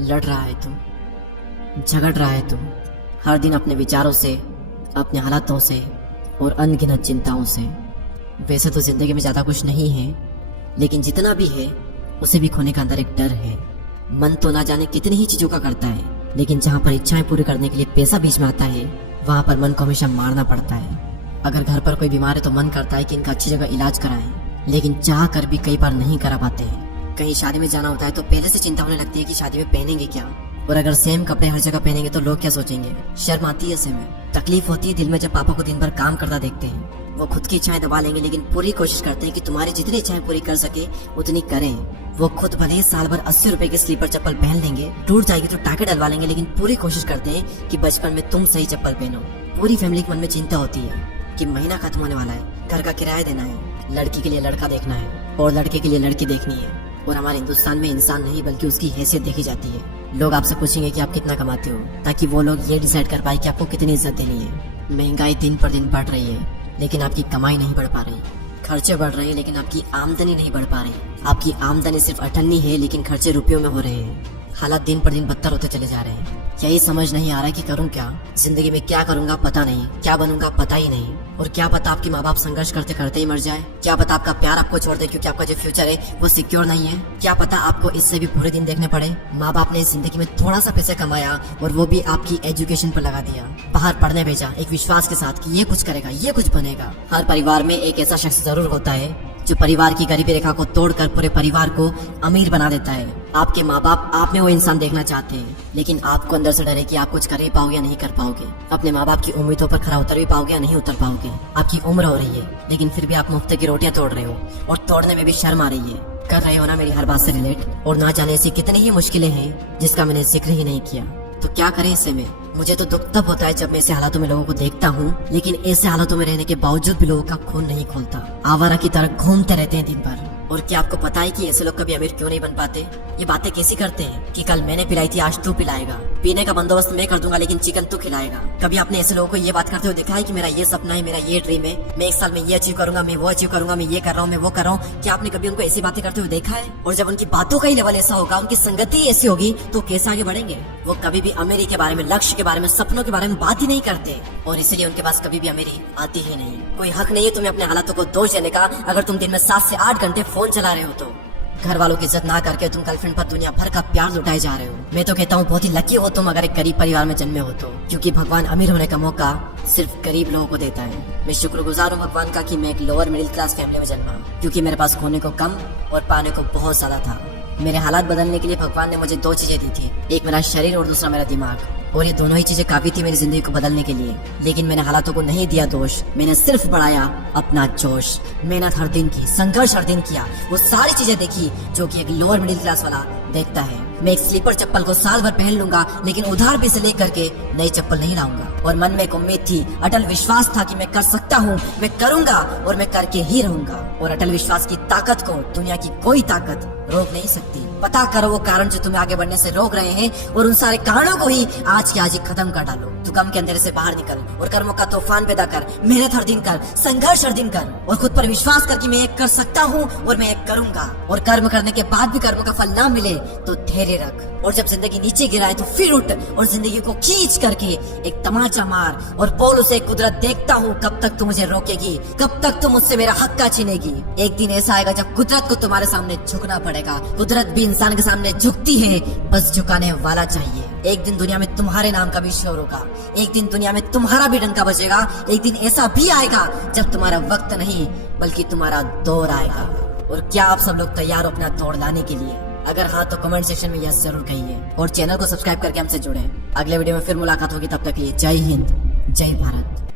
लड़ रहा है तू, झगड़ रहा है तू, हर दिन अपने विचारों से, अपने हालातों से और अनगिनत चिंताओं से। वैसे तो जिंदगी में ज्यादा कुछ नहीं है, लेकिन जितना भी है उसे भी खोने का अंदर एक डर है। मन तो ना जाने कितनी ही चीजों का करता है, लेकिन जहाँ पर इच्छाएं पूरी करने के लिए पैसा बीच में आता है, वहाँ पर मन को हमेशा मारना पड़ता है। अगर घर पर कोई बीमार है तो मन करता है कि इनका अच्छी जगह इलाज कराएं, लेकिन चाह कर भी कई बार नहीं करा पाते हैं। कहीं शादी में जाना होता है तो पहले से चिंता होने लगती है कि शादी में पहनेंगे क्या, और अगर सेम कपड़े हर जगह पहनेंगे तो लोग क्या सोचेंगे। शर्म आती है ऐसे में, तकलीफ होती है दिल में जब पापा को दिन भर काम करता देखते हैं। वो खुद की इच्छाएं दबा लेंगे, लेकिन पूरी कोशिश करते हैं कि तुम्हारी जितनी इच्छाएं पूरी कर सके उतनी करें। वो खुद भले ही साल भर 80 रुपए की स्लीपर चप्पल पहन लेंगे, टूट जाएगी तो टाके डलवा लेंगे, लेकिन पूरी कोशिश करते हैं कि बचपन में तुम सही चप्पल पहनो। पूरी फैमिली के मन में चिंता होती है कि महीना खत्म होने वाला है, घर का किराया देना है, लड़की के लिए लड़का देखना है और लड़के के लिए लड़की देखनी है। और हमारे हिंदुस्तान में इंसान नहीं बल्कि उसकी हैसियत देखी जाती है। लोग आपसे पूछेंगे कि आप कितना कमाते हो, ताकि वो लोग ये डिसाइड कर पाए कि आपको कितनी इज्जत देनी है। महंगाई दिन पर दिन बढ़ रही है, लेकिन आपकी कमाई नहीं बढ़ पा रही। खर्चे बढ़ रहे हैं, लेकिन आपकी आमदनी नहीं बढ़ पा रही। आपकी आमदनी सिर्फ अठन्नी है, लेकिन खर्चे रुपयों में हो रहे हैं। हालात दिन पर दिन बदतर होते चले जा रहे हैं। यही समझ नहीं आ रहा है कि करूं क्या। जिंदगी में क्या करूंगा पता नहीं, क्या बनूंगा पता ही नहीं। और क्या पता आपके माँ बाप संघर्ष करते करते ही मर जाए। क्या पता आपका प्यार आपको छोड़ दे, क्योंकि आपका जो फ्यूचर है वो सिक्योर नहीं है। क्या पता आपको इससे भी बुरे दिन देखने पड़े। माँ बाप ने जिंदगी में थोड़ा सा पैसे कमाया और वो भी आपकी एजुकेशन पर लगा दिया, बाहर पढ़ने भेजा एक विश्वास के साथ कि ये कुछ करेगा, ये कुछ बनेगा। हर परिवार में एक ऐसा शख्स जरूर होता है जो परिवार की गरीबी रेखा को तोड़कर पूरे परिवार को अमीर बना देता है। आपके माँ बाप आप में वो इंसान देखना चाहते हैं, लेकिन आपको अंदर से डर है कि आप कुछ कर ही पाओगे या नहीं कर पाओगे। अपने माँ बाप की उम्मीदों पर खरा उतर भी पाओगे या नहीं उतर पाओगे। आपकी उम्र हो रही है, लेकिन फिर भी आप मुफ्त की रोटियां तोड़ रहे हो और तोड़ने में भी शर्म आ रही है। कर रहे हो ना मेरी हर बात से रिलेट, और ना जाने ऐसी कितनी ही मुश्किलें हैं जिसका मैंने जिक्र ही नहीं किया। तो क्या करें इससे में। मुझे तो दुख तब होता है जब मैं ऐसे हालातों में लोगों को देखता हूँ, लेकिन ऐसे हालातों में रहने के बावजूद भी लोगों का खून नहीं खोलता। आवारा की तरह घूमते रहते हैं दिन भर। और क्या आपको पता है कि ऐसे लोग कभी अमीर क्यों नहीं बन पाते। ये बातें कैसी करते हैं कि कल मैंने पिलाई थी, आज तू पिलाएगा। पीने का बंदोबस्त मैं कर दूंगा, लेकिन चिकन तू खिलाएगा। कभी आपने ऐसे लोगों को ये बात करते हुए देखा है कि मेरा ये सपना है, मेरा ये ड्रीम है, मैं एक साल में ये अचीव करूंगा, मैं वो अचीव करूंगा, मैं ये कर रहा हूँ, मैं वो कर रहा हूँ। क्या आपने कभी उनको ऐसी बातें करते हुए देखा है। और जब उनकी बातों का ही लेवल ऐसा होगा, उनकी संगति ही ऐसी होगी, तो कैसे आगे बढ़ेंगे। वो कभी भी अमीरी के बारे में, लक्ष्य के बारे में, सपनों के बारे में बात ही नहीं करते, और इसीलिए उनके पास कभी भी अमीरी आती ही नहीं। कोई हक नहीं है तुम्हें अपने हालातों को दोष देने का। अगर तुम दिन में 7 से 8 घंटे फोन चला रहे हो तो घर वालों की इज्जत ना करके तुम गर्लफ्रेंड पर दुनिया भर का प्यार लुटाए जा रहे हो। मैं तो कहता हूँ बहुत ही लकी हो तुम अगर एक गरीब परिवार में जन्मे हो तो, क्योंकि भगवान अमीर होने का मौका सिर्फ गरीब लोगों को देता है। मैं शुक्रगुजार हूँ भगवान का कि मैं एक लोअर मिडिल क्लास फैमिली में जन्मा, क्योंकि मेरे पास खोने को कम और पाने को बहुत ज्यादा था। मेरे हालात बदलने के लिए भगवान ने मुझे 2 चीजें दी थी, एक मेरा शरीर और दूसरा मेरा दिमाग। और ये दोनों ही चीजें काफी थी मेरी जिंदगी को बदलने के लिए। लेकिन मैंने हालातों को नहीं दिया दोष, मैंने सिर्फ बढ़ाया अपना जोश। मेहनत हर दिन की, संघर्ष हर दिन किया, वो सारी चीजें देखी जो कि एक लोअर मिडिल क्लास वाला देखता है। मैं एक स्लीपर चप्पल को साल भर पहन लूंगा, लेकिन उधार पैसे लेकर के नई चप्पल नहीं लाऊंगा। और मन में एक उम्मीद थी, अटल विश्वास था कि मैं कर सकता हूँ, मैं करूंगा और मैं करके ही रहूंगा। और अटल विश्वास की ताकत को दुनिया की कोई ताकत रोक नहीं सकती। पता करो वो कारण जो तुम्हें आगे बढ़ने से रोक रहे हैं, और उन सारे कारणों को ही आज के आज ही खत्म कर डालो। तू गम के अंधेरे से बाहर निकल और कर्मों का तूफान पैदा कर। मेहनत हर दिन कर, संघर्ष हर दिन कर, और खुद पर विश्वास कर कि मैं एक कर सकता हूँ और मैं एक करूंगा। और कर्म करने के बाद भी कर्मों का फल ना मिले तो धैर्य रख, और जब जिंदगी नीचे गिराए तो फिर उठ और जिंदगी को खींच करके एक तमाचा मार और बोल उसे, कुदरत देखता हूँ कब तक तू मुझे रोकेगी, कब तक तू मुझसे मेरा हक का छीनेगी। एक दिन ऐसा आएगा जब कुदरत को तुम्हारे सामने झुकना पड़ेगा। कुदरत भी इंसान के सामने झुकती है, बस झुकाने वाला चाहिए। एक दिन दुनिया में तुम्हारे नाम का भी शोर होगा, एक दिन दुनिया में तुम्हारा भी डंका बजेगा। एक दिन ऐसा भी आएगा जब तुम्हारा वक्त नहीं बल्कि तुम्हारा दौर आएगा। और क्या आप सब लोग तैयार हो अपना दौर लाने के लिए? अगर हाँ तो कमेंट सेक्शन में यस जरूर कहिए, और चैनल को सब्सक्राइब करके हमसे जुड़े। अगले वीडियो में फिर मुलाकात होगी, तब तक के लिए जय हिंद, जय भारत।